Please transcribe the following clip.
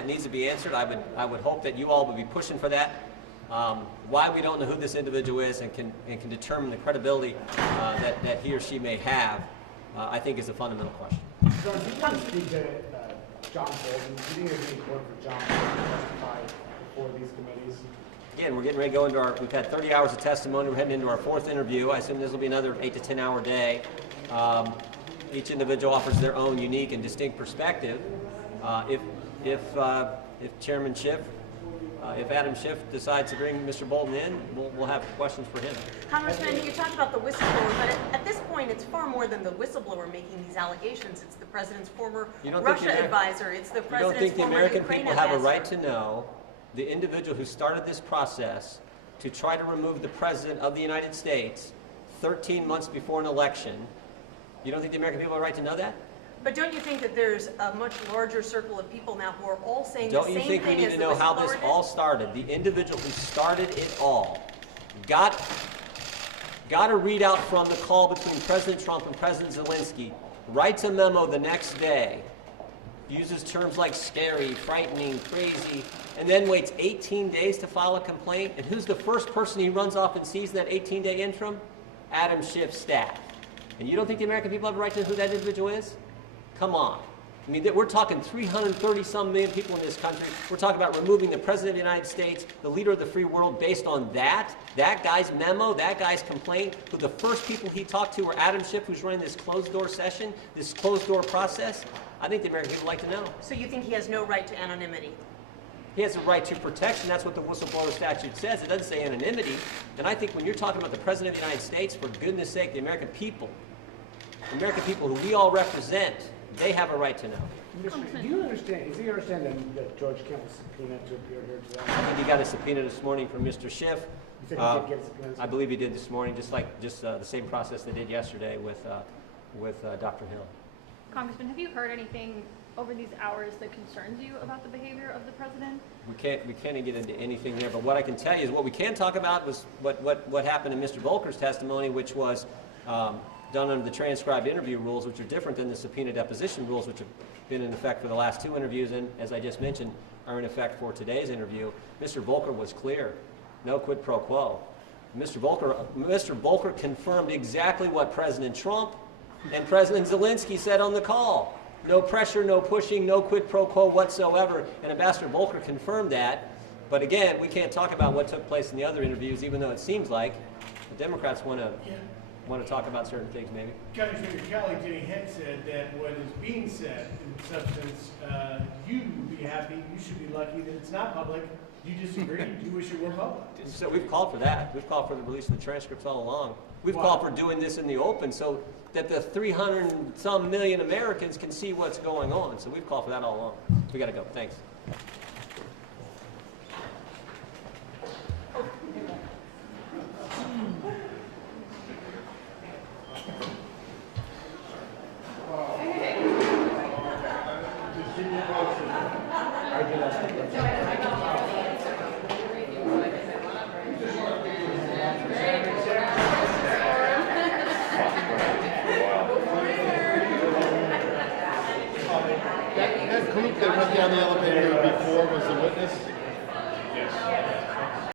that needs to be answered. I would hope that you all would be pushing for that. Why we don't know who this individual is and can determine the credibility that he or she may have, I think is a fundamental question. So, do you want to speak to John Bolton? Do you think there's any court for John Bolton to testify before these committees? Again, we're getting ready to go into we've had 30 hours of testimony. We're heading into our 4th interview. I assume this will be another 8 to 10 hour day. Each individual offers their own unique and distinct perspective. If Chairman Schiff, if Adam Schiff decides to bring Mr. Bolton in, we'll have questions for him. Congressman, you talked about the whistleblower, but at this point, it's far more than the whistleblower making these allegations. It's the president's former Russia advisor. It's the president's former Ukraine advisor. You don't think the American people have a right to know the individual who started this process to try to remove the president of the United States 13 months before an election? You don't think the American people have a right to know that? But don't you think that there's a much larger circle of people now who are all saying the same thing? Don't you think we need to know how this all started? The individual who started it all got a readout from the call between President Trump and President Zelensky, writes a memo the next day, uses terms like scary, frightening, crazy, and then waits 18 days to file a complaint. And who's the first person he runs off and sees in that 18-day interim? Adam Schiff's staff. And you don't think the American people have a right to know who that individual is? Come on. I mean, we're talking 330-some million people in this country. We're talking about removing the President of the United States, the leader of the free world, based on that guy's memo, that guy's complaint, who the first people he talked to were Adam Schiff, who's running this closed-door session, this closed-door process. I think the American people like to know. So you think he has no right to anonymity? He has a right to protection. That's what the whistleblower statute says. It doesn't say anonymity. And I think when you're talking about the President of the United States, for goodness sake, the American people who we all represent, they have a right to know. Do you understand, do you understand that George Kent was subpoenaed to appear here today? I think he got a subpoena this morning from Mr. Schiff. You think he did get a subpoena? I believe he did this morning, just the same process they did yesterday with Dr. Hill. Congressman, have you heard anything over these hours that concerns you about the behavior of the president? We can't get into anything there, but what I can tell you is what we can talk about was what happened in Mr. Volker's testimony, which was done under the transcribed interview rules, which are different than the subpoena deposition rules, which have been in effect for the last 2 interviews and, as I just mentioned, are in effect for today's interview. Mr. Volker was clear. No quid pro quo. Mr. Volker confirmed exactly what President Trump and President Zelensky said on the call. No pressure, no pushing, no quid pro quo whatsoever, and Ambassador Volker confirmed that. But again, we can't talk about what took place in the other interviews, even though it seems like the Democrats want to talk about certain things, maybe. Congressman Kelly, Jenny Hent said that what is being said, in substance, you be happy, you should be lucky that it's not public. You disagree? You wish it were public? So we've called for that. We've called for the release of the transcripts all along. We've called for doing this in the open so that the 300-some million Americans can see what's going on. So we've called for that all along. We got to go. Thanks. That group that went down the elevator before was the witness?